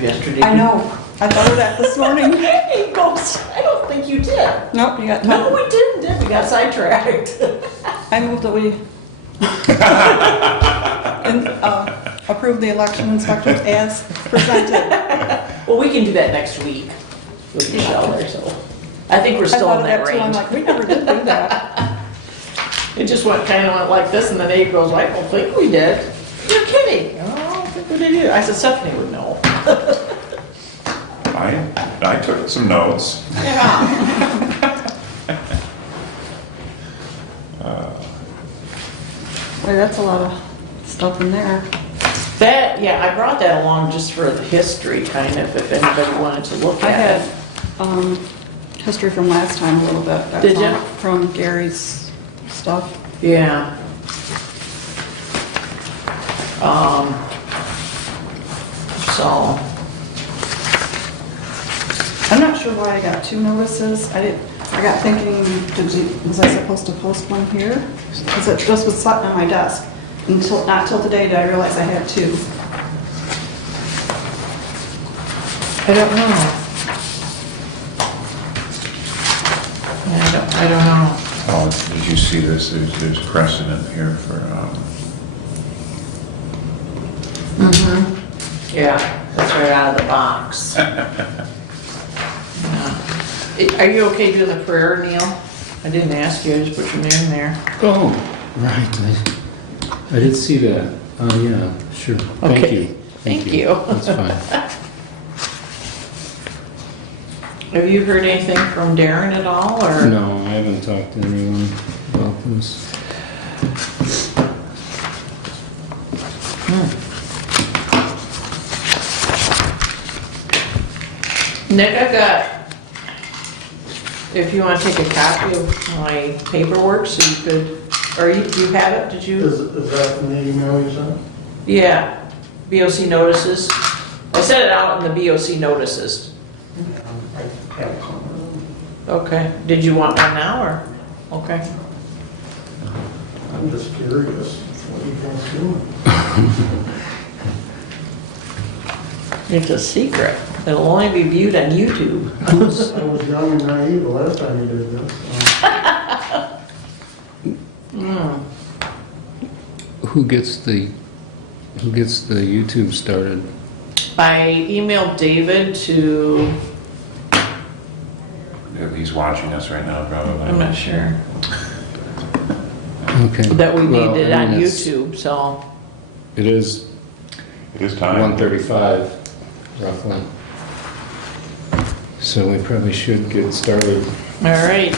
Chapters yesterday. I know. I thought of that this morning. He goes, I don't think you did. Nope, you got time. No, we didn't. We got sidetracked. I moved that we approve the election inspectors as presented. Well, we can do that next week with Michelle there, so. I think we're still in that too. I'm range. like, we never did do that. It just kind of went like this, and then Abe goes, I don't think we did. You're kidding. Oh, I don't think we did either. I said, Stephanie would know. I took some notes. Yeah. Boy, that's a lot of stuff in there. That, yeah, I brought that along just for the history, kind of, if anybody wanted to look I at had it. history from last time a little bit. That's Did ya? From Gary's stuff. Yeah. So, I'm not sure why I got 2 notices. I got thinking, was I supposed to post one here? Because it just was sitting on my desk. Not till today did I realize I had 2. I don't know. I don't know. Oh, did you see this? There's precedent here for, Yeah, that's right out of the box. Yeah. Are you okay doing the prayer, Neil? I didn't ask you, I just put your name there. Oh, right. I did see that. Oh, yeah, sure. Thank Okay. you. Thank you. That's fine. Have you heard anything from Darren at all, or? No, I haven't talked to anyone about this. Nick, I got, if you want to take a copy of my paperwork, so you could, or you have it, did you? Is that in the email you sent? Yeah, BOC notices. I sent it out in the BOC notices. I have it somewhere. Okay, did you want one now, or? Okay. I'm just curious, what are you guys doing? It's a secret. It'll only be viewed on YouTube. I was young and naive the last time you did this. Who gets the YouTube started? I emailed David to, he's watching us right now, probably. I'm not sure, Okay. that we Well, need it I on mean, it's- YouTube, so. It is It is time. 1:35, roughly. So we probably should get started. All right.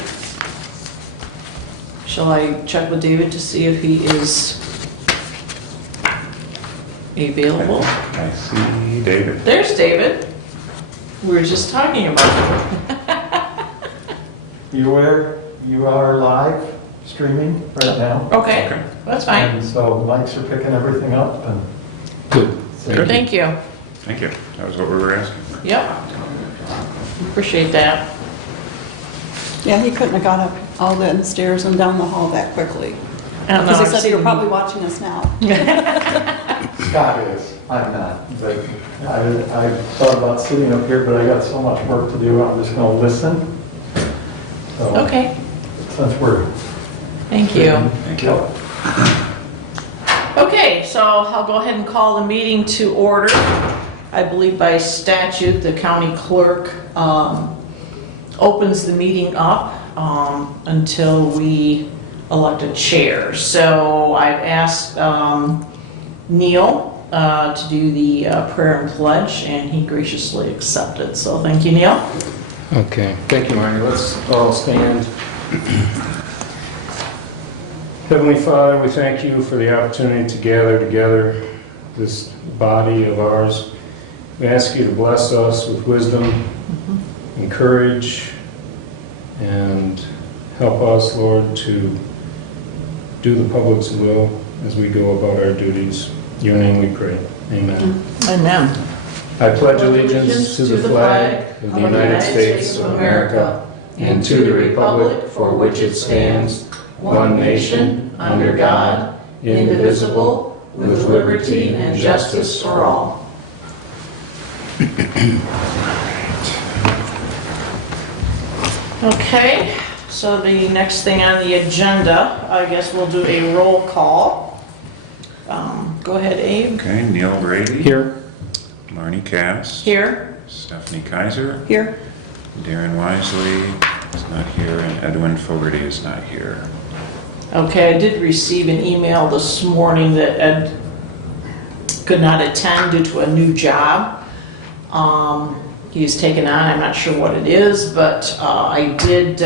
Shall I check with David to see if he is available? I see David. There's David. We were just talking about him. You aware you are live streaming right now? Okay, Okay. that's fine. And so mics are picking everything up and. Good. Good. Thank you. Thank you. That was what we were asking. Yep. Appreciate that. Yeah, he couldn't have got up all the stairs and down the hall that quickly. I don't know, Because he I've said seen you're him- probably watching us now. Scott is, I'm not. But I thought about sitting up here, but I got so much work to do, I'm just gonna listen. So, Okay, since we're. thank you. Thank you. Okay, so I'll go ahead and call the meeting to order. I believe by statute, the county clerk opens the meeting up until we elect a chair. So I've asked Neil to do the prayer and pledge, and he graciously accepted. So thank you, Neil. Okay, thank you, Marty. Let's all stand. Heavenly Father, we thank you for the opportunity to gather together this body of ours. We ask you to bless us with wisdom and courage, and help us, Lord, to do the public's will as we go about our duties. In your name we pray. Amen. Amen. I pledge allegiance to the flag of the United States of America and to the republic for which it stands, one nation, under God, indivisible, with liberty and justice for all. Okay, so the next thing on the agenda, I guess we'll do a roll call. Go ahead, Abe. Okay, Neil Brady. Here. Marnie Cass. Here. Stephanie Kaiser. Here, Darren Wisely is not here, and Edwin Fogarty is not here. Okay, I did receive an email this morning that Ed could not attend due to a new job. He's taken on, I'm not sure what it is, but I did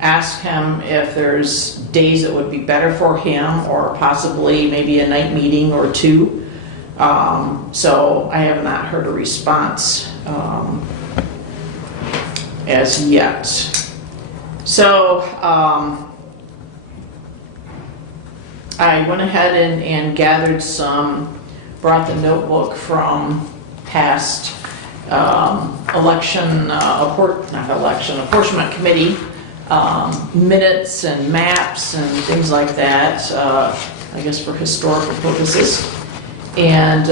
ask him if there's days that would be better for him, or possibly maybe a night meeting or two. So I have not heard a response as yet. So I went ahead and gathered brought the notebook from past apportionment committee minutes and maps and things like that, I guess for historical purposes. And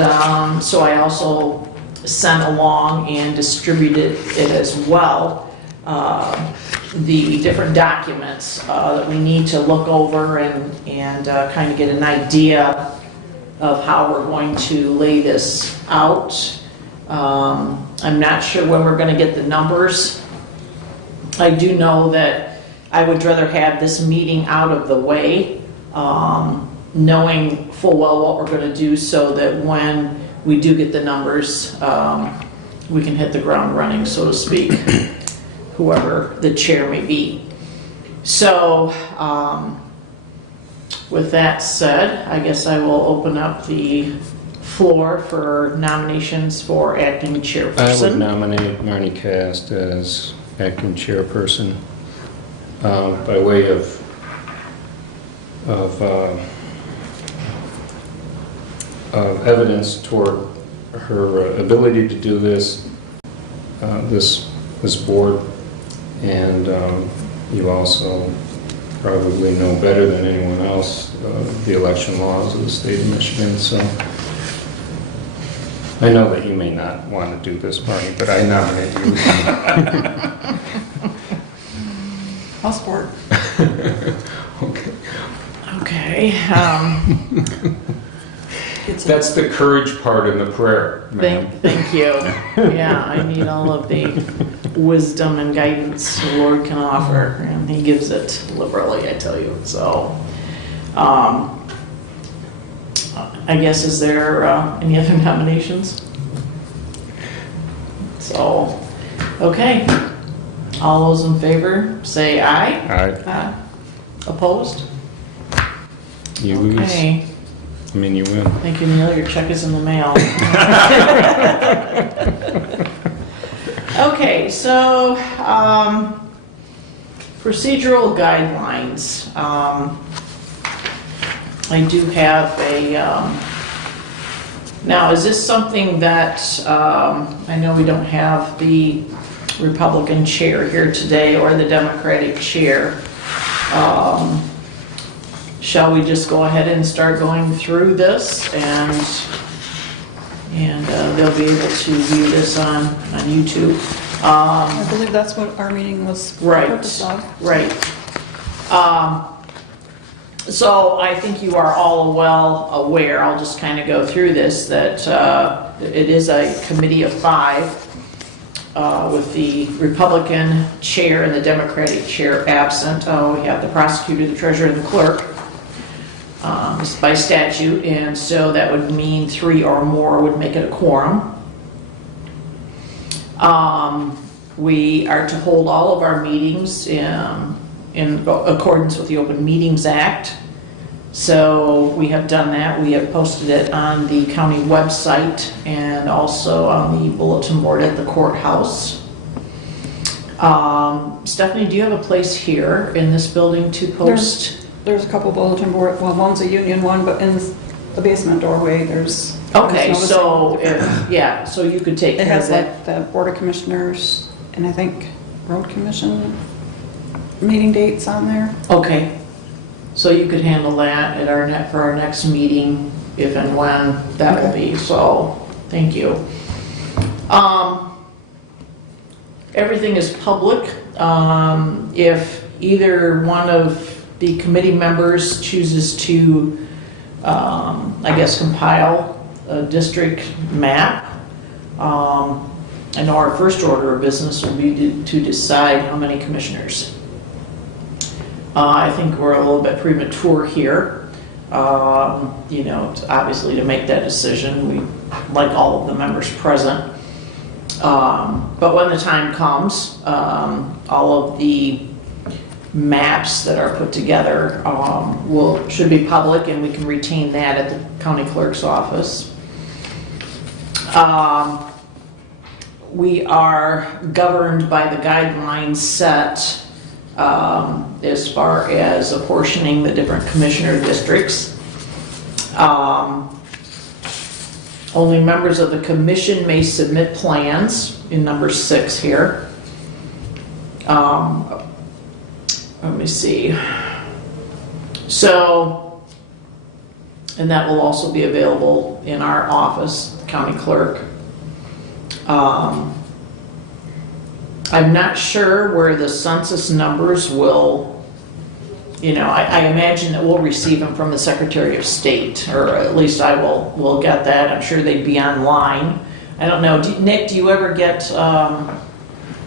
so I also sent along and distributed it as well, the different documents that we need to look over and kind of get an idea of how we're going to lay this out. I'm not sure when we're going to get the numbers. I do know that I would rather have this meeting out of the way, knowing full well what we're going to do, so that when we do get the numbers, we can hit the ground running, so to speak, whoever the chair may be. So with that said, I guess I will open up the floor for nominations for acting chairperson. I would nominate Marnie Cast as acting chairperson by way of evidence toward her ability to do this board, and you also probably know better than anyone else the election laws of the state of Michigan. So I know that you may not want to do this, Marnie, but I nominate you. I'll support. Okay. Okay. That's the courage part in the prayer, ma'am. Thank you. Yeah, I need all of the wisdom and guidance the Lord can offer, and He gives it liberally, I tell you. So, I guess, is there any other nominations? So, okay. All those in favor, say aye. Aye. Opposed? You lose. Okay. I mean, you win. Thank you, Neil. Your check is in the mail. Okay, so procedural guidelines. I do have a. Now, is this something that I know we don't have the Republican chair here today or the Democratic chair? Shall we just go ahead and start going through this, and they'll be able to view this on YouTube? I believe that's what our meeting was for the Right, purpose of. right. So I think you are all well aware, I'll just kind of go through this, that it is a committee of 5 with the Republican chair and the Democratic chair absent. We have the prosecutor, the treasurer, and the clerk. By statute, and so that would mean 3 or more would make it a quorum. We are to hold all of our meetings in accordance with the Open Meetings Act. So we have done that. We have posted it on the county website and also on the bulletin board at the courthouse. Stephanie, do you have a place here in this building to post? There's a couple bulletin board, well, one's a union one, but in the basement doorway, there's. Okay, there's so, notice. yeah, so you could take It care of has that. like the Board of Commissioners and I think Road Commission meeting dates on there. Okay, so you could handle that at for our next meeting, if and when that will be, so, thank you. Everything is public. If either one of the committee members chooses to, I guess, compile a district map, I know our first order of business will be to decide how many commissioners. I think we're a little bit premature here. You know, obviously to make that decision, we like all of the members present. But when the time comes, all of the maps that are put together should be public, and we can retain that at the county clerk's office. We are governed by the guidelines set as far as apportioning the different commissioner districts. Only members of the commission may submit plans in number 6 here. Let me see. So, and that will also be available in our office, the county clerk. I'm not sure where the census numbers will, you know, I imagine that we'll receive them from the Secretary of State, or at least I will get that. I'm sure they'd be online. I don't know. Nick, do you ever get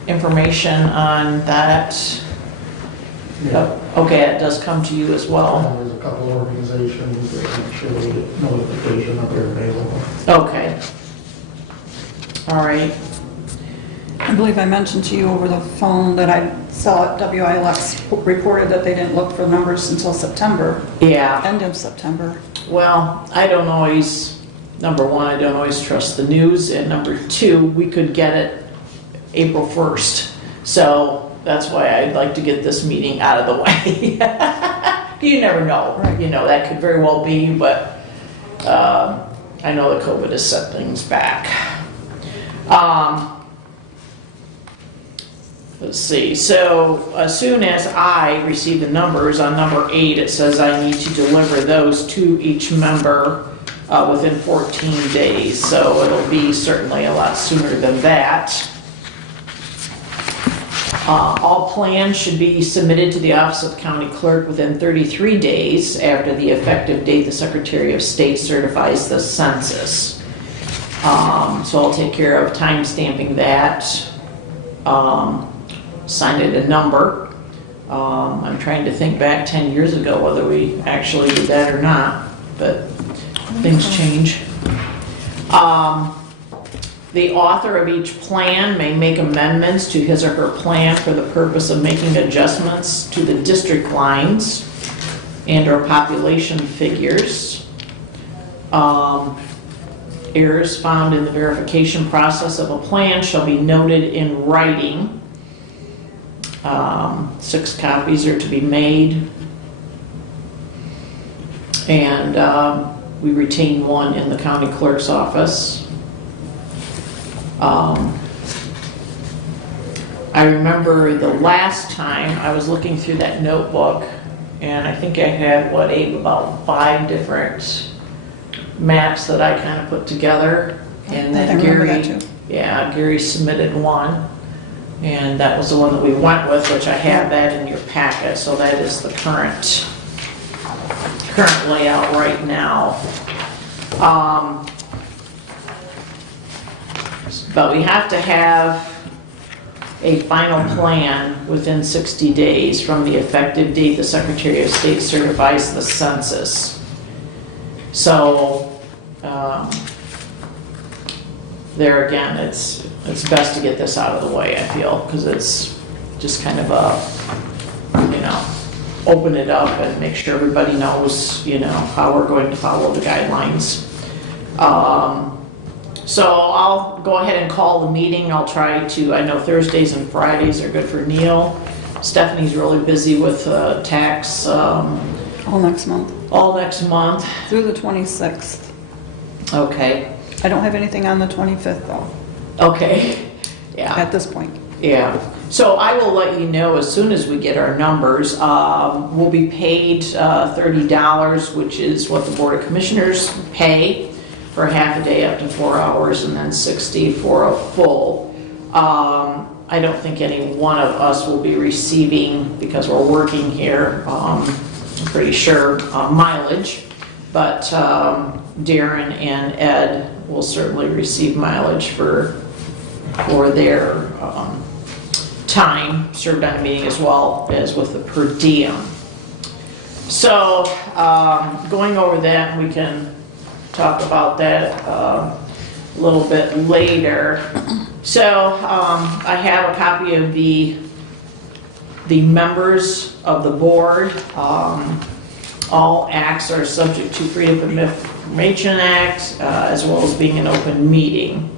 information on that? Yeah. Okay, it does come to you as well. There's a couple organizations that make sure we get notification that they're available. Okay. All right. I believe I mentioned to you over the phone that I saw WILX reported that they didn't look for numbers until September, Yeah. end of September. Well, I don't always, number one, I don't always trust the news, and number two, we could get it April 1st. So that's why I'd like to get this meeting out of the way. You never know. Right. You know, that could very well be, but I know that COVID has set things back. Let's see, so as soon as I receive the numbers on number 8, it says I need to deliver those to each member within 14 days. So it'll be certainly a lot sooner than that. All plans should be submitted to the Office of the County Clerk within 33 days after the effective date the Secretary of State certifies the census. So I'll take care of time stamping that. Assign it a number. I'm trying to think back 10 years ago whether we actually did that or not, but things change. The author of each plan may make amendments to his or her plan for the purpose of making adjustments to the district lines and/or population figures. Errors found in the verification process of a plan shall be noted in writing. 6 copies are to be made, and we retain 1 in the county clerk's office. I remember the last time I was looking through that notebook, and I think I had, about 5 different maps that I kind of put together. And then I remember that too. Gary submitted one, and that was the one that we went with, which I have that in your packet, so that is the current layout right now. But we have to have a final plan within 60 days from the effective date the Secretary of State certifies the census. So, there again, it's best to get this out of the way, I feel, because it's just kind of open it up and make sure everybody knows, how we're going to follow the guidelines. So I'll go ahead and call the meeting. I'll try to, I know Thursdays and Fridays are good for Neil. Stephanie's really busy with tax. All next month, All next month. through the 26th. Okay. I don't have anything on the 25th though, Okay. Yeah. at this point. Yeah. So I will let you know as soon as we get our numbers. We'll be paid $30, which is what the Board of Commissioners pay. for half a day up to 4 hours, and then 60 for a full. I don't think any one of us will be receiving, because we're working here, I'm pretty sure, mileage. But Darren and Ed will certainly receive mileage for their time served on a meeting, as well as with the per diem. So going over that, we can talk about that a little bit later. So I have a copy of the members of the board. All acts are subject to Freedom of Information Act, as well as being an open meeting.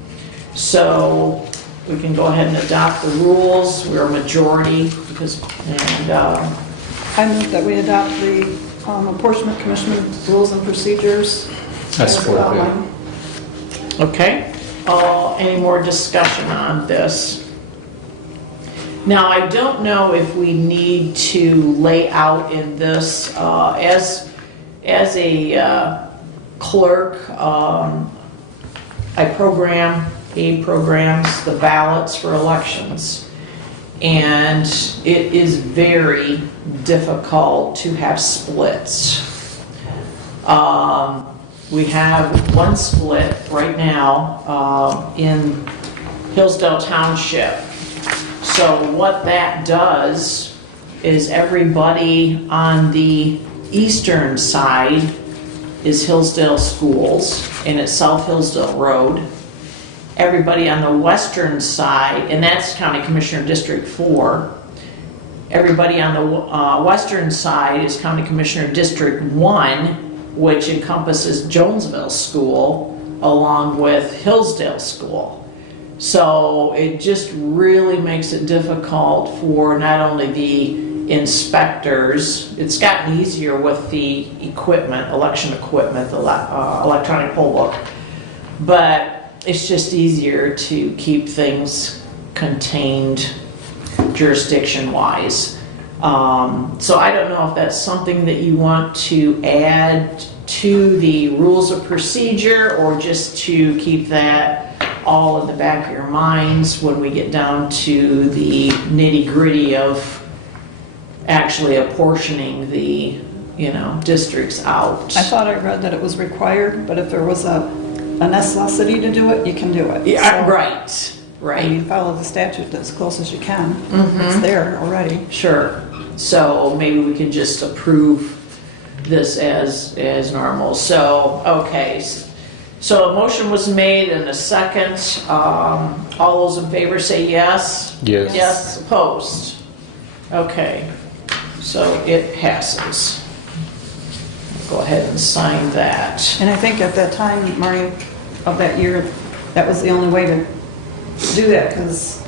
So we can go ahead and adopt the rules. We're a majority, I move that we adopt the Apportionment Commission rules and procedures. I support that. okay. Any more discussion on this? Now, I don't know if we need to lay out in this, as a clerk, aid programs the ballots for elections. And it is very difficult to have splits. We have one split right now in Hillsdale Township. So what that does is everybody on the eastern side is Hillsdale Schools, and it's South Hillsdale Road. Everybody on the western side, and that's County Commissioner District 4. Everybody on the western side is County Commissioner District 1, which encompasses Jonesville School along with Hillsdale School. So it just really makes it difficult for not only the inspectors, it's gotten easier with the equipment, election equipment, the electronic poll book, but it's just easier to keep things contained jurisdiction-wise. So I don't know if that's something that you want to add to the rules of procedure, or just to keep that all in the back of your minds when we get down to the nitty-gritty of actually apportioning the, districts out. I thought I read that it was required, but if there was a necessity to do it, you can do it. Yeah, So, right. and you follow the statute as close as you can. It's there already. Sure. So maybe we can just approve this as normal. So, okay. So a motion was made and a second. All those in favor say yes? Yes. Yes, opposed? Okay. So it passes. Go ahead and sign that. And I think at that time, Marty, of that year, that was the only way to do that, because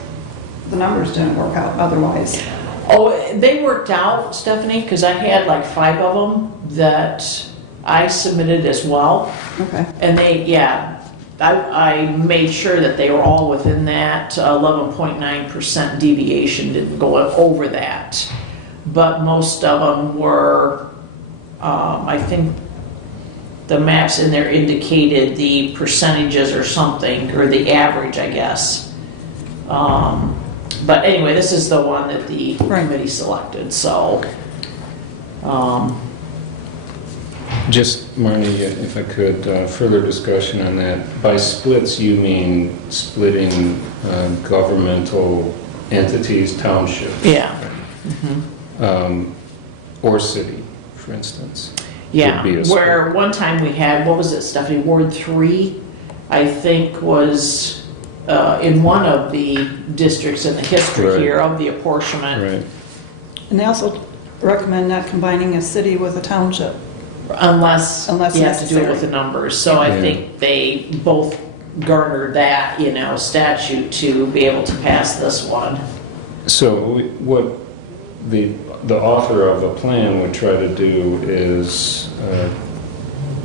the numbers didn't work out otherwise. Oh, they worked out, Stephanie, because I had like 5 of them that I submitted as well. Okay. And I made sure that they were all within that 11.9% deviation, didn't go over that. But most of them were, I think the maps in there indicated the percentages or something, or the average, I guess. But anyway, this is the one that the committee selected, so. Just, Marnie, if I could, further discussion on that. By splits, you mean splitting governmental entities, townships? Yeah. Or city, for instance? Yeah, Would be a split. where one time we had, what was it, Stephanie, Ward 3, I think was in one of the districts in the history Right. here of the apportionment. Right. And they also recommend not combining a city with a township. Unless you have to do it necessary. with the numbers. So I Yeah. think they both garnered that, statute to be able to pass this one. So what the author of the plan would try to do is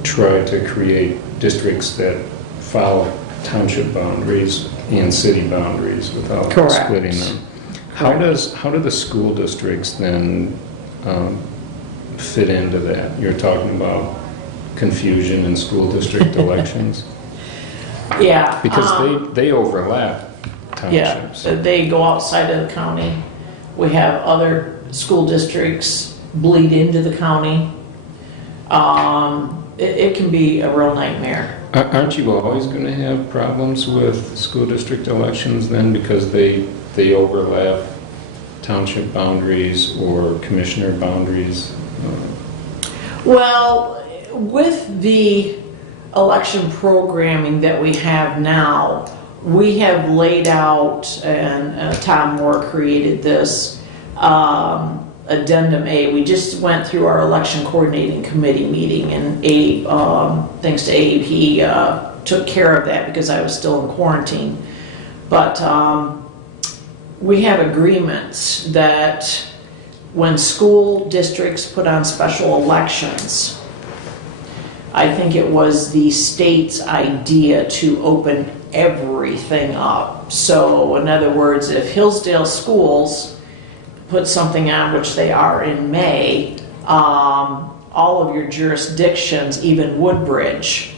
try to create districts that follow township boundaries and city boundaries without Correct. splitting them. How do the school districts then fit into that? You're talking about confusion in school district elections? Yeah. Because they overlap Yeah, townships. they go outside of the county. We have other school districts bleed into the county. It can be a real nightmare. Aren't you always going to have problems with school district elections then because they overlap township boundaries or commissioner boundaries? Well, with the election programming that we have now, we have laid out, and Tom Moore created this, Addendum A. We just went through our election coordinating committee meeting, and Abe, thanks to Abe, he took care of that because I was still in quarantine. But we have agreements that when school districts put on special elections, I think it was the state's idea to open everything up. So in other words, if Hillsdale schools put something on, which they are in May, all of your jurisdictions, even Woodbridge,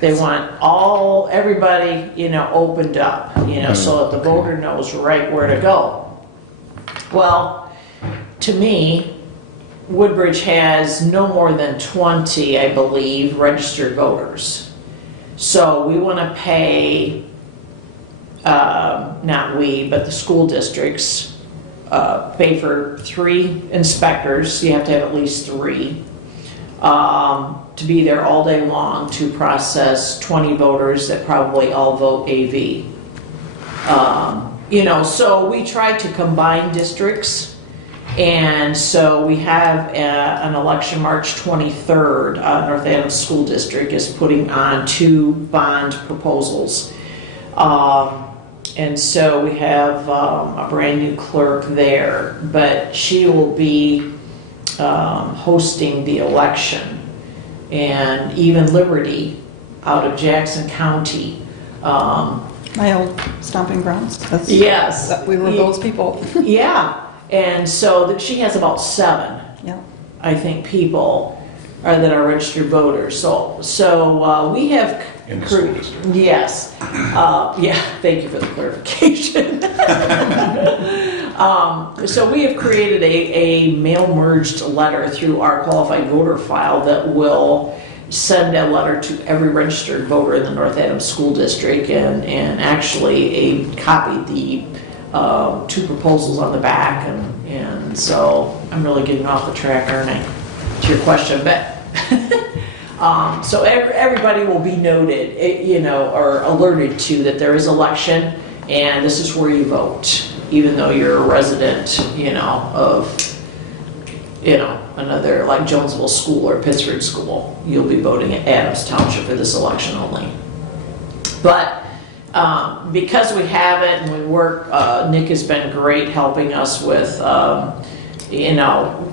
they want everybody, opened up, so that the voter knows right where to go. Well, to me, Woodbridge has no more than 20, I believe, registered voters. So we want to pay, not we, but the school districts, pay for 3 inspectors. You have to have at least 3 to be there all day long to process 20 voters that probably all vote AV. So we try to combine districts. And so we have an election March 23rd. North Adams School District is putting on 2 bond proposals. And so we have a brand new clerk there, but she will be hosting the election. And even Liberty out of Jackson County. My old stomping grounds. Yes. We were those people. Yeah. And so that she has about 7, Yeah. I think, people that are registered voters. So we have In the school district. Yes. Yeah. Thank you for the clarification. So we have created a mail merged letter through our qualified voter file that will send a letter to every registered voter in the North Adams School District, and actually copied the 2 proposals on the back, and so I'm really getting off the track, aren't I, to your question, but so everybody will be noted, or alerted to that there is election, and this is where you vote, even though you're a resident, of, another, like Jonesville School or Pittsburgh School, you'll be voting at Adams Township for this election only. But because we have it and we work, Nick has been great helping us with,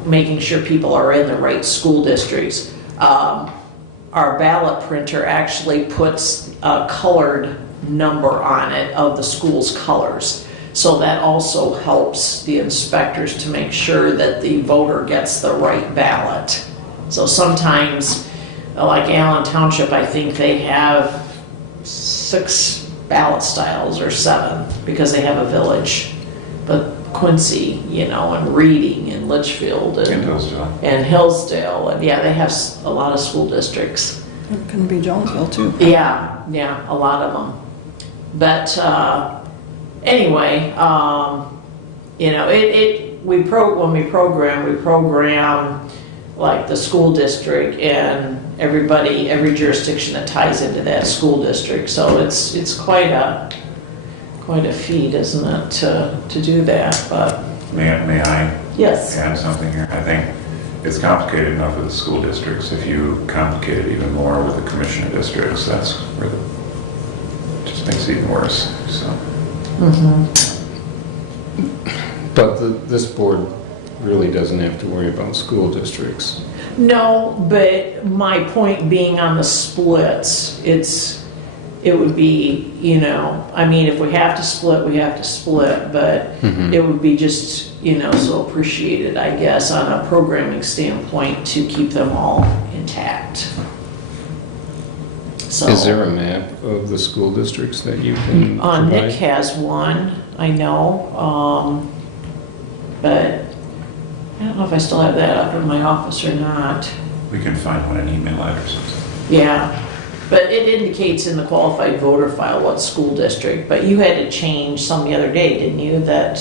making sure people are in the right school districts. Our ballot printer actually puts a colored number on it of the school's colors. So that also helps the inspectors to make sure that the voter gets the right ballot. So sometimes, like Allen Township, I think they have 6 ballot styles or 7 because they have a village. But Quincy, and Reading and Litchfield In Hillsdale. and Hillsdale, and yeah, they have a lot of school districts. It can be Jonesville too. Yeah, a lot of them. But anyway, when we program like the school district and every jurisdiction that ties into that school district. So it's quite a feat, isn't it, to do that? But May I yes. add something here? I think it's complicated enough with the school districts. If you complicate it even more with the commissioner districts, that's where it just makes it even worse. So. But this board really doesn't have to worry about school districts. No, but my point being on the splits, it would be, if we have to split, we have to split, but it would be just, so appreciated, I guess, on a programming standpoint to keep them all intact. So. Is there a map of the school districts that you can Nick provide? has one, I know, but I don't know if I still have that up in my office or not. We can find one in email addresses. Yeah, but it indicates in the qualified voter file what school district, but you had to change some the other day, didn't you, that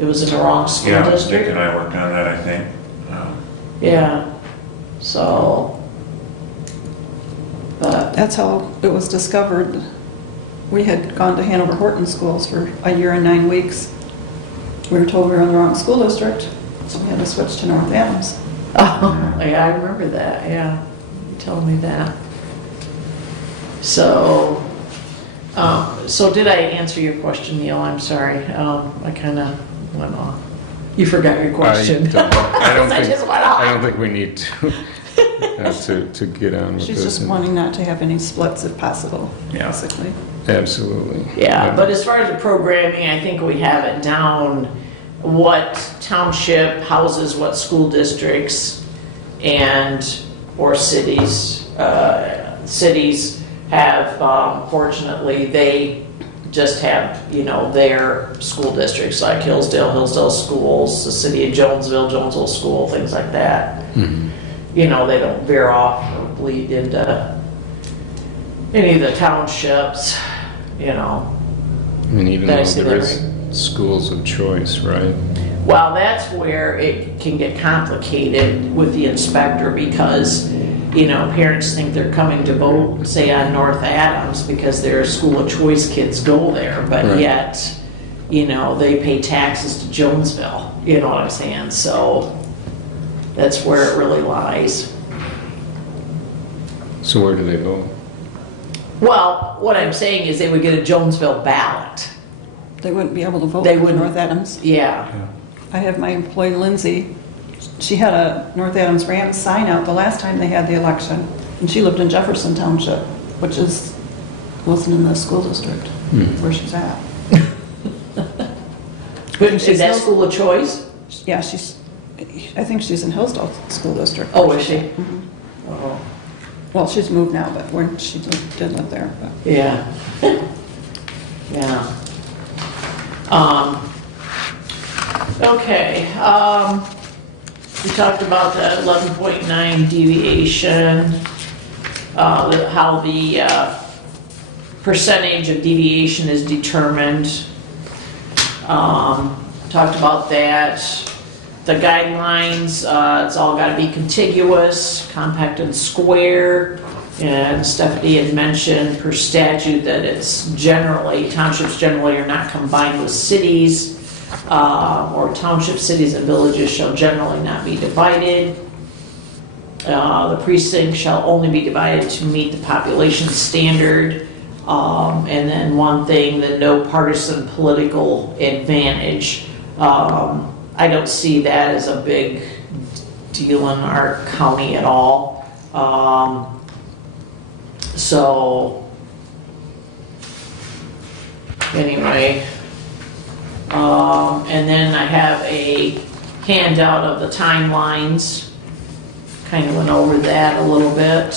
it was in the wrong school Yeah, Nick district? and I worked on that, I think. Yeah, so, but, That's how it was discovered. We had gone to Hanover Horton schools for a year and 9 weeks. We were told we were in the wrong school district, so we had to switch to North Adams. oh, yeah, I remember that, yeah, you told me that. So, so did I answer your question, Neil? I'm sorry, I kind of went off. You forgot your question. I don't I think, just went off. I don't think we need to get on with She's this. just wanting not to have any splits if possible, Yeah. basically. Absolutely. Yeah, but as far as the programming, I think we have it down, what township houses what school districts and, or cities. Cities have, fortunately, they just have, you know, their school districts, like Hillsdale Schools, the city of Jonesville School, things like that. Mhm. You know, they don't veer off or bleed into any of the townships, you know. I mean, even Did I though say there that is schools of choice, right? Well, that's where it can get complicated with the inspector because, you know, parents think they're coming to vote, say on North Adams because their school of choice kids go there, but Right. yet, you know, they pay taxes to Jonesville, you know what I'm saying? So that's where it really lies. So where do they vote? Well, what I'm saying is they would get a Jonesville ballot. They wouldn't be able to vote They for wouldn't. North Adams. Yeah. I have my employee Lindsay, she had a North Adams Rams sign out the last time they had the election, and she lived in Jefferson Township, which wasn't in the school district where she's at. But is that school of choice? Yeah, I think she's in Hillsdale School District. Oh, is she? Mhm. Oh. Well, she's moved now, but when she did live there. But. Yeah. Yeah. Okay, we talked about the 11.9 deviation, how the percentage of deviation is determined. Talked about that. The guidelines, it's all gotta be contiguous, compact and square. And Stephanie had mentioned per statute that it's generally, townships generally are not combined with cities, or township, cities, and villages shall generally not be divided. The precinct shall only be divided to meet the population standard. And then one thing, the no partisan political advantage. I don't see that as a big deal in our county at all. So, anyway, and then I have a handout of the timelines. Kind of went over that a little bit.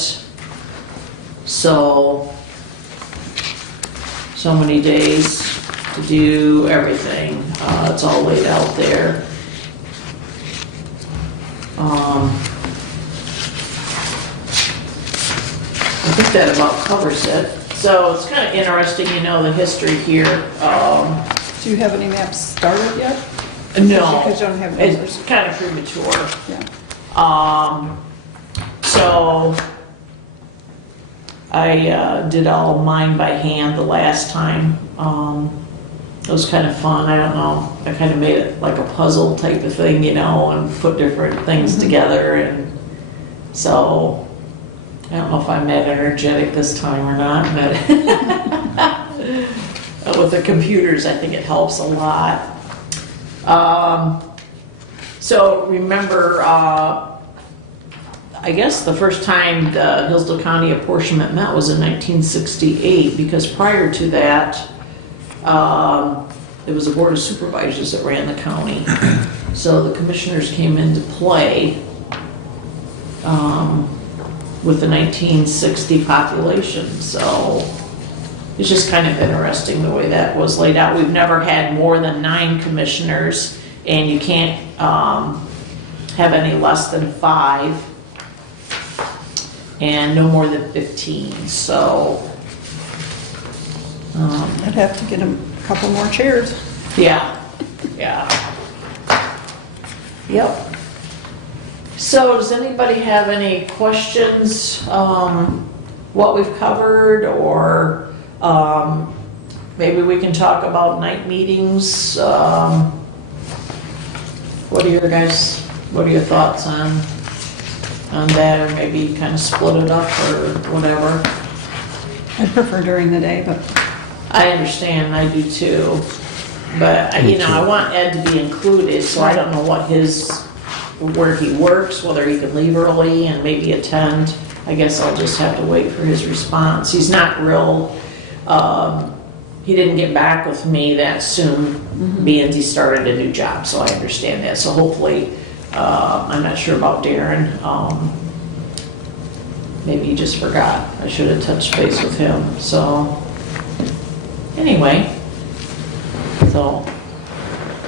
So many days to do everything. It's all laid out there. I think that about covers it. So it's kind of interesting, you know, the history here. Do you have any maps started yet? No, Because you don't have it's numbers. kind of premature. Yeah. So I did all mine by hand the last time. It was kind of fun. I don't know. I kind of made it like a puzzle type of thing, you know, and put different things together. And so I don't know if I'm that energetic this time or not, but with the computers, I think it helps a lot. So remember, I guess the first time the Hillsdale County Apportionment met was in 1968, because prior to that, it was the Board of Supervisors that ran the county. So the commissioners came into play with the 1960 population, so it's just kind of interesting the way that was laid out. We've never had more than 9 commissioners, and you can't have any less than 5, and no more than 15, so. I'd have to get a couple more chairs. Yeah, yeah. Yep. So does anybody have any questions, what we've covered, or maybe we can talk about night meetings? What are your thoughts on that, or maybe kind of split it up or whatever? I prefer during the day, but I understand, I do too. But, I want Ed to be included, so I don't know where he works, whether he can leave early and maybe attend. I guess I'll just have to wait for his response. He's not real, he didn't get back with me that soon, being he started a new job, so I understand that. So hopefully, I'm not sure about Darren. Maybe he just forgot. I should have touched base with him, so. Anyway, so,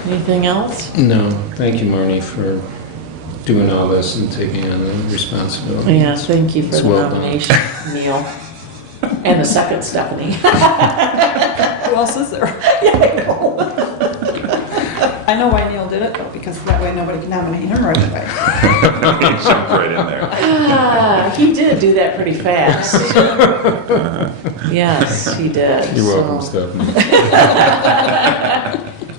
anything else? No, thank you, Marnie, for doing all this and taking on the responsibility. Yeah, thank you for It's the well done. nomination, Neil. And the second Stephanie. who else is there? Yeah, I know. I know why Neil did it, though, because that way nobody can nominate him right away. He jumped right in there. He did do that pretty fast. Yes, he did. You're welcome, so. Stephanie.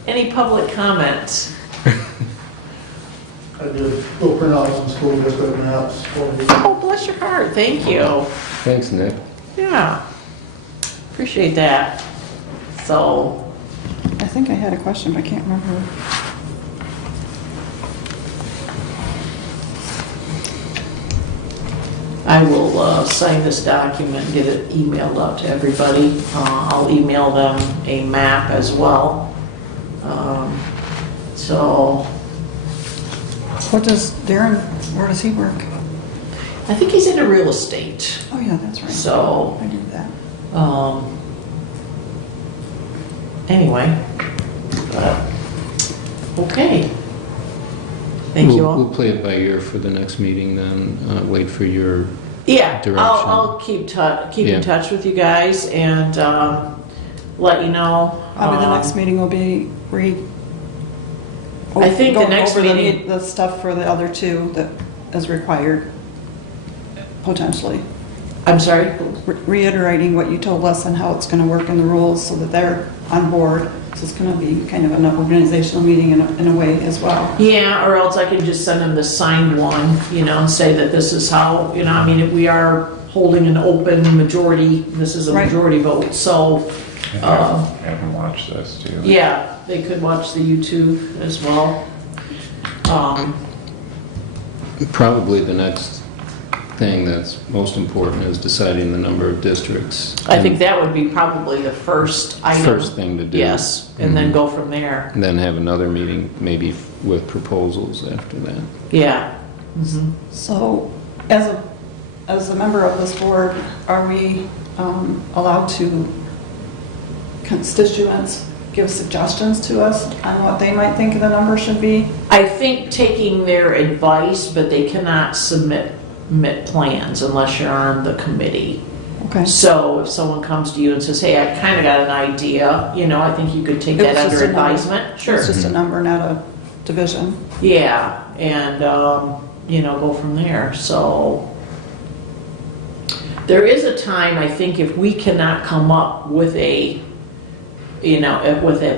Any public comments? I did go print out some school district maps for you. Oh, bless your heart, thank you. Thanks, Nick. Yeah, appreciate that. So, I think I had a question, but I can't remember. I will sign this document, get it emailed out to everybody. I'll email them a map as well. So, What does Darren, where does he work? I think he's into real estate, Oh, yeah, that's right. so, I knew that. anyway. Okay. Thank you all. We'll play it by ear for the next meeting then, wait for your, Yeah, direction. I'll keep Yeah. in touch with you guys and let you know. Probably the next meeting will be I think the going next over meeting- the stuff for the other two that is required, potentially. I'm sorry? Reiterating what you told us and how it's going to work in the rules so that they're on board. So it's going to be kind of an organizational meeting in a way as well. Yeah, or else I can just send them the signed one, and say that this is how, I mean, if we are holding an open majority, this is a Right. majority vote, so, Have them watch this too. yeah, they could watch the YouTube as well. probably the next thing that's most important is deciding the number of districts. I think that would be probably the first item. First thing to do. Yes, and then Mhm. go from there. And then have another meeting, maybe with proposals after that. Yeah. Mhm. So as a member of this board, are we allowed to, constituents, give suggestions to us on what they might think the number should be? I think taking their advice, but they cannot submit plans unless you're on the committee. Okay. So if someone comes to you and says, hey, I kind of got an idea, I think you could take that It's just under a number. advisement. Sure. It's just a number, not a division. Yeah, and, go from there. So there is a time, I think, if we cannot come up with a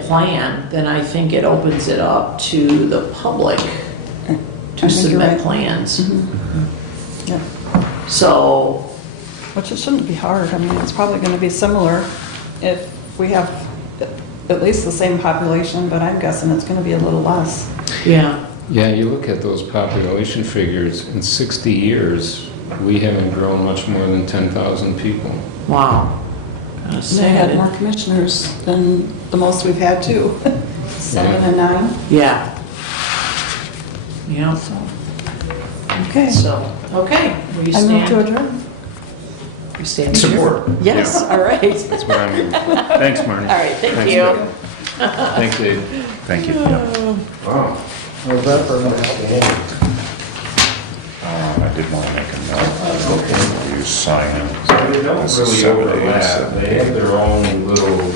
plan, then I think it opens it up to the public I to think you're submit right. plans. Yep. So, Which it shouldn't be hard. I mean, it's probably going to be similar if we have at least the same population, but I'm guessing it's going to be a little less. yeah, Yeah, you look at those population figures, in 60 years, we haven't grown much more than 10,000 people. wow. Kinda They had sad. more commissioners than the most we've had too. 7 Yeah. and 9. Yeah. Yeah. So Okay. So, okay, will you I move to stand? adjourn. You stand? Support. Yes, all right. That's what I'm, thanks, Marty. All right, thank Thanks, you. Dave. Thanks, Dave. Thank you. Yeah. Wow. Was that for another? I did want to make a note. You sign it. So they don't This is really 7 days, overlap, 7 they have their own little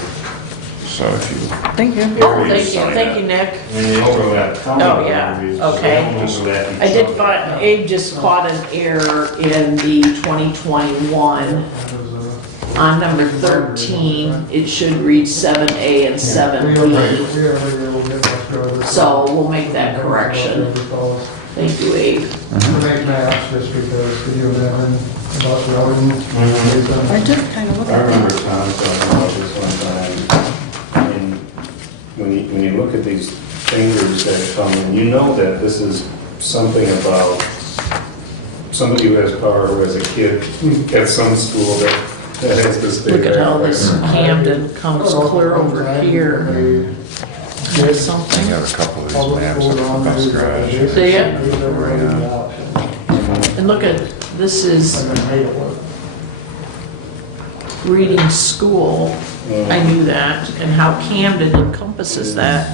So if you, Thank you. Oh, areas. thank you, Nick. And they overlap county Oh, yeah. boundaries, Okay. they don't overlap each I did other. find, Abe just caught an error in the 2021. On number 13, it should read 7A and 7B. So we'll make that correction. Thank you, Abe. To make maps, just because, could you imagine about routing? I did kind of look I at remember that. Tom talking about this one time. And when you look at these fingers that come in, you know that this is something about somebody who has power, who has a kid at some school that has this big. Look at how this Camden comes clear over here. There's I something. have a couple of these maps up at the bus garage. See ya. Yeah. And look at, this is reading school. I knew that, and how Camden encompasses that.